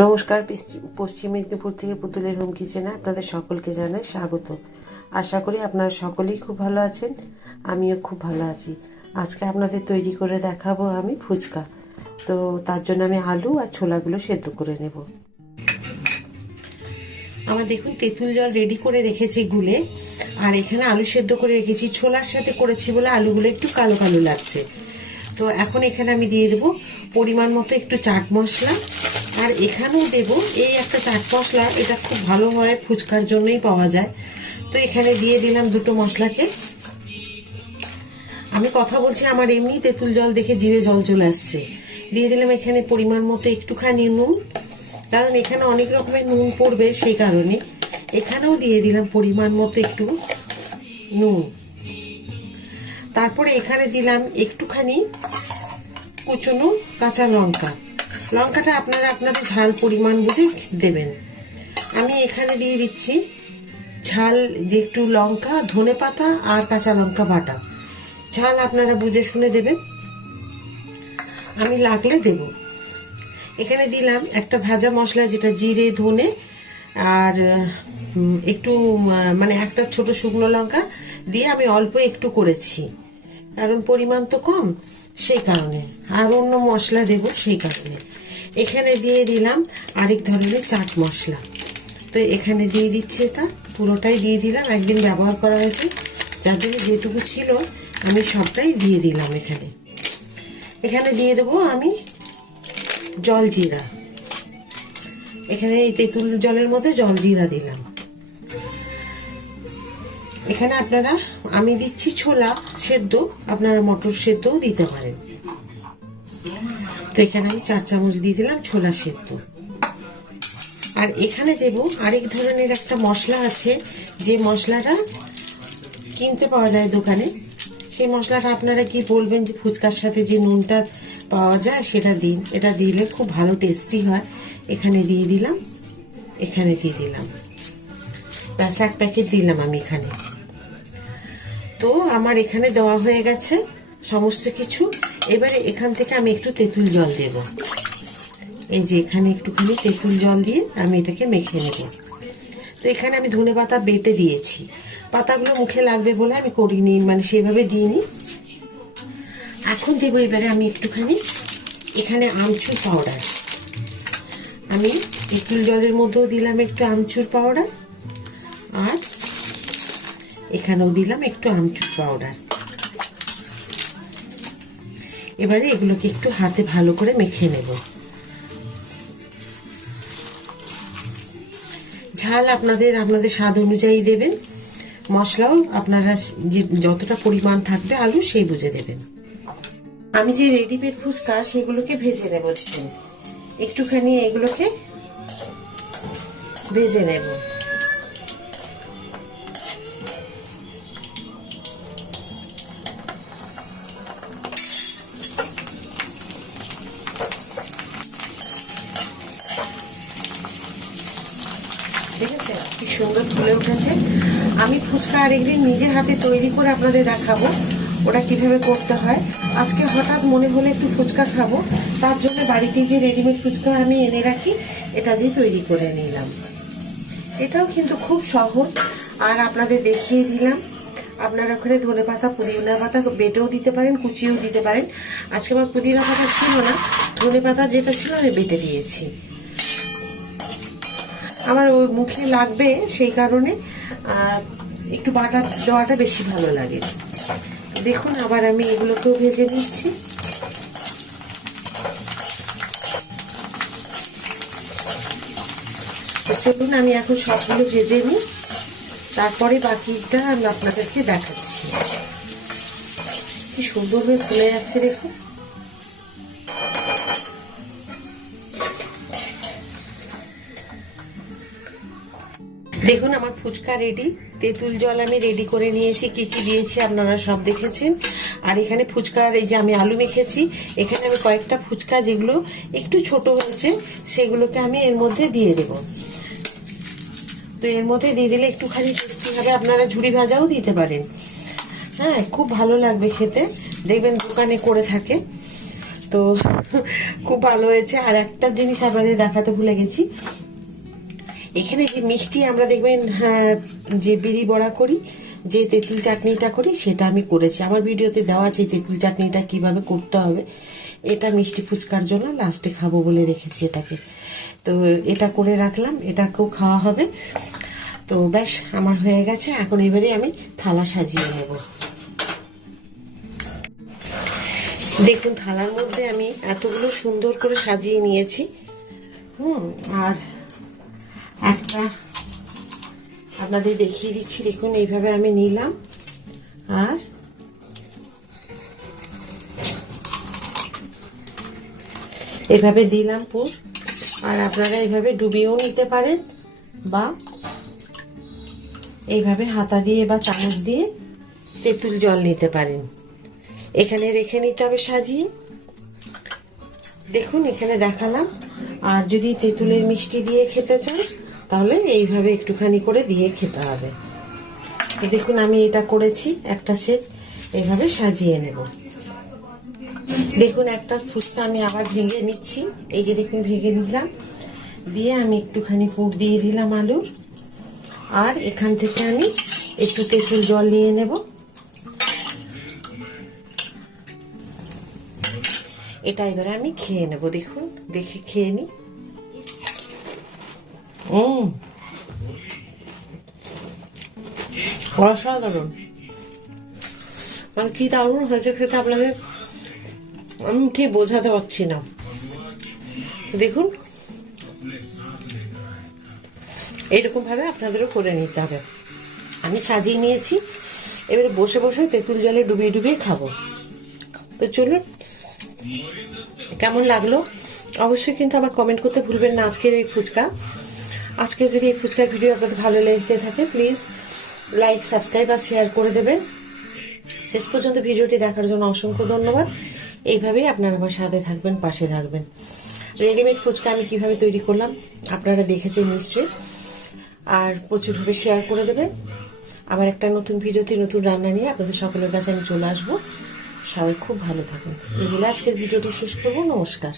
নমস্কার, পশ্চিম মেদিনীপুর থেকে পুতুলের হোম কিচেনে আপনাদের সকলকে জানাই স্বাগত। আশা করি আপনারা সকলেই খুব ভালো আছেন, আমিও খুব ভালো আছি। আজকে আপনাদের তৈরি করে দেখাবো আমি ফুচকা। তো তার জন্য আমি আলু আর ছোলাগুলো সেদ্ধ করে নেব। আমার দেখুন তেঁতুল জল রেডি করে রেখেছি গুলে, আর এখানে আলু সেদ্ধ করে রেখেছি। ছোলার সাথে করেছি বলে আলুগুলো একটু কালো কালো লাগছে। তো এখন এখানে আমি দিয়ে দেবো পরিমাণ মতো একটু চাট মশলা, আর এখানেও দেব এই একটা চাট মশলা, এটা খুব ভালো হয় ফুচকার জন্যই পাওয়া যায়। তো এখানে দিয়ে দিলাম দুটো মশলাকে। আমি কথা বলছি, আমার এমনি তেঁতুল জল দেখে জিভে জল চলে আসছে। দিয়ে দিলাম এখানে পরিমাণ মতো একটুখানি নুন, কারণ এখানে অনেক রকমের নুন পড়বে, সেই কারণে এখানেও দিয়ে দিলাম পরিমাণ মতো একটু নুন। তারপরে এখানে দিলাম একটুখানি কুচনো কাঁচা লঙ্কা। লঙ্কাটা আপনারা আপনাদের ঝাল পরিমাণ বুঝে দেবেন। আমি এখানে দিয়ে দিচ্ছি ঝাল যে একটু লঙ্কা, ধনেপাতা আর কাঁচা লঙ্কা বাটা। ঝাল আপনারা বুঝে শুনে দেবেন, আমি লাগলে দেব। এখানে দিলাম একটা ভাজা মশলা, যেটা জিরে ধনে আর একটু মানে একটা ছোট শুকনো লঙ্কা দিয়ে আমি অল্প একটু করেছি, কারণ পরিমাণ তো কম, সেই কারণে। আর অন্য মশলা দেব সেই কারণে। এখানে দিয়ে দিলাম আরেক ধরনের চাট মশলা। তো এখানে দিয়ে দিচ্ছি, এটা পুরোটাই দিয়ে দিলাম, একদিন ব্যবহার করা হয়েছে, যার জন্য যেটুকু ছিল আমি সবটাই দিয়ে দিলাম। এখানে দিয়ে দেবো আমি জলজিরা। এখানে এই তেঁতুল জলের মধ্যে জলজিরা দিলাম। এখানে আপনারা, আমি দিচ্ছি ছোলা সেদ্ধ, আপনারা মটর সেদ্ধও দিতে পারেন। তো এখানে আমি 4 চামচ দিয়ে দিলাম ছোলা সেদ্ধ। আর এখানে দেব আরেক ধরনের একটা মশলা আছে, যে মশলাটা কিনতে পাওয়া যায় দোকানে। সেই মশলাটা আপনারা কি বলবেন, যে ফুচকার সাথে যে নুনটা পাওয়া যায় সেটা দিন, এটা দিলে খুব ভালো টেস্টি হয়। এখানে দিয়ে দিলাম, এখানে দিয়ে দিলাম, ব্যাস 1 প্যাকেট দিলাম আমি এখানে। তো আমার এখানে দেওয়া হয়ে গেছে সমস্ত কিছু। এবারে এখান থেকে আমি একটু তেঁতুল জল দেব। এই যে এখানে একটুখানি তেঁতুল জল দিয়ে আমি এটাকে মেখে নেব। তো এখানে আমি ধনেপাতা বেটে দিয়েছি, পাতাগুলো মুখে লাগবে বলে আমি করিনি, মানে সেভাবে দিইনি। এখন দেবো এবারে আমি একটুখানি এখানে আমচুর পাউডার। আমি তেঁতুল জলের মধ্যেও দিলাম একটু আমচুর পাউডার, আর এখানেও দিলাম একটু আমচুর পাউডার। এবারে এগুলোকে একটু হাতে ভালো করে মেখে নেব। ঝাল আপনাদের স্বাদ অনুযায়ী দেবেন, মশলাও আপনারা যে যতটা পরিমাণ থাকবে আলু সেই বুঝে দেবেন। আমি যে রেডিমেড ফুচকা সেগুলোকে ভেজে নেব, একটুখানি এগুলোকে ভেজে নেব। দেখেছেন কি সুন্দর ফুলে উঠেছে। আমি ফুচকা আরেকদিন নিজে হাতে তৈরি করে আপনাদের দেখাবো ওটা কিভাবে করতে হয়। আজকে হঠাৎ মনে হলে একটু ফুচকা খাবো, তার জন্য বাড়িতে যে রেডিমেড ফুচকা আমি এনে রাখি, এটা দিয়ে তৈরি করে নিলাম। এটাও কিন্তু খুব সহজ, আর আপনাদের দেখিয়ে দিলাম। আপনারা ওখানে ধনে পাতা, পুদিনা পাতা বেটেও দিতে পারেন, কুচিয়েও দিতে পারেন। আজকে আমার পুদিনা পাতা ছিল না, ধনে পাতা যেটা ছিল আমি বেটে দিয়েছি। আমার ওই মুখে লাগবে সেই কারণে একটু বাটা দেওয়াটা বেশি ভালো লাগে। দেখুন আবার আমি এগুলোকেও ভেজে নিচ্ছি। চলুন আমি এখন সবগুলো ভেজে নিই, তারপরে বাকিটা আমি আপনাদেরকে দেখাচ্ছি। কি সুন্দরভাবে ফুলে যাচ্ছে দেখুন। দেখুন আমার ফুচকা রেডি। তেঁতুল জল আমি রেডি করে নিয়েছি, কি কি দিয়েছি আপনারা সব দেখেছেন। আর এখানে ফুচকার এই যে আমি আলু মেখেছি, এখানে আমি কয়েকটা ফুচকা যেগুলো একটু ছোট হয়েছে সেগুলোকে আমি এর মধ্যে দিয়ে দেব। তো এর মধ্যে দিয়ে দিলে একটুখানি টেস্টি হবে। আপনারা ঝুড়ি ভাজাও দিতে পারেন, হ্যাঁ খুব ভালো লাগবে খেতে, দেখবেন দোকানে করে থাকে। তো খুব ভালো হয়েছে। আর একটা জিনিস আপনাদের দেখাতে ভুলে গেছি, এখানে যে মিষ্টি আমরা দেখবেন যে বিড়ি বড়া করি, যে তেঁতুল চাটনিটা করি, সেটা আমি করেছি। আমার ভিডিওতে দেওয়া আছে তেঁতুল চাটনিটা কিভাবে করতে হবে। এটা মিষ্টি ফুচকার জন্য লাস্টে খাবো বলে রেখেছি এটাকে। তো এটা করে রাখলাম, এটাকেও খাওয়া হবে। তো ব্যাস আমার হয়ে গেছে। এখন এবারে আমি থালা সাজিয়ে নেব। দেখুন থালার মধ্যে আমি এতগুলো সুন্দর করে সাজিয়ে নিয়েছি। আর একটা আপনাদের দেখিয়ে দিচ্ছি। দেখুন এইভাবে আমি নিলাম আর এভাবে দিলাম পুর। আর আপনারা এইভাবে ডুবিয়েও নিতে পারেন, বা এইভাবে হাতা দিয়ে বা চামচ দিয়ে তেঁতুল জল নিতে পারেন। এখানে রেখে নিতে হবে সাজিয়ে। দেখুন এখানে দেখালাম। আর যদি তেঁতুলের মিষ্টি দিয়ে খেতে চান তাহলে এইভাবে একটুখানি করে দিয়ে খেতে হবে। তো দেখুন আমি এটা করেছি, একটা সেট এইভাবে সাজিয়ে নেব। দেখুন একটা ফুচকা আমি আবার ভেঙে নিচ্ছি। এই যে দেখুন ভেঙে নিলাম, দিয়ে আমি একটুখানি পুর দিয়ে দিলাম আলুর। আর এখান থেকে আমি একটু তেঁতুল জল নিয়ে নেব। এটা এবারে আমি খেয়ে নেব। দেখুন দেখে খেয়ে নি। অসাধারণ, মানে কি দারুণ হয়েছে খেতে, আপনাদের আমি ঠিক বোঝাতে পারছি না। তো দেখুন এইরকম ভাবে আপনাদেরও করে নিতে হবে। আমি সাজিয়ে নিয়েছি, এবারে বসে বসে তেঁতুল জলে ডুবিয়ে ডুবিয়ে খাবো। তো চলুন, কেমন লাগলো অবশ্যই কিন্তু আমার কমেন্ট করতে ভুলবেন না। আজকের এই ফুচকা, আজকে যদি এই ফুচকার ভিডিও আপনাদের ভালো লেগে থাকে প্লিজ লাইক, সাবস্ক্রাইব আর শেয়ার করে দেবেন। শেষ পর্যন্ত ভিডিওটি দেখার জন্য অসংখ্য ধন্যবাদ। এইভাবেই আপনারা আমার সাথে থাকবেন, পাশে থাকবেন। রেডিমেড ফুচকা আমি কিভাবে তৈরি করলাম আপনারা দেখেছেন নিশ্চয়ই। আর প্রচুরভাবে শেয়ার করে দেবেন। আবার একটা নতুন ভিডিওতে নতুন রান্না নিয়ে আপনাদের সকলের কাছে আমি চলে আসবো। সবাই খুব ভালো থাকুন। এই বলে আজকের ভিডিওটি শেষ করবো। নমস্কার।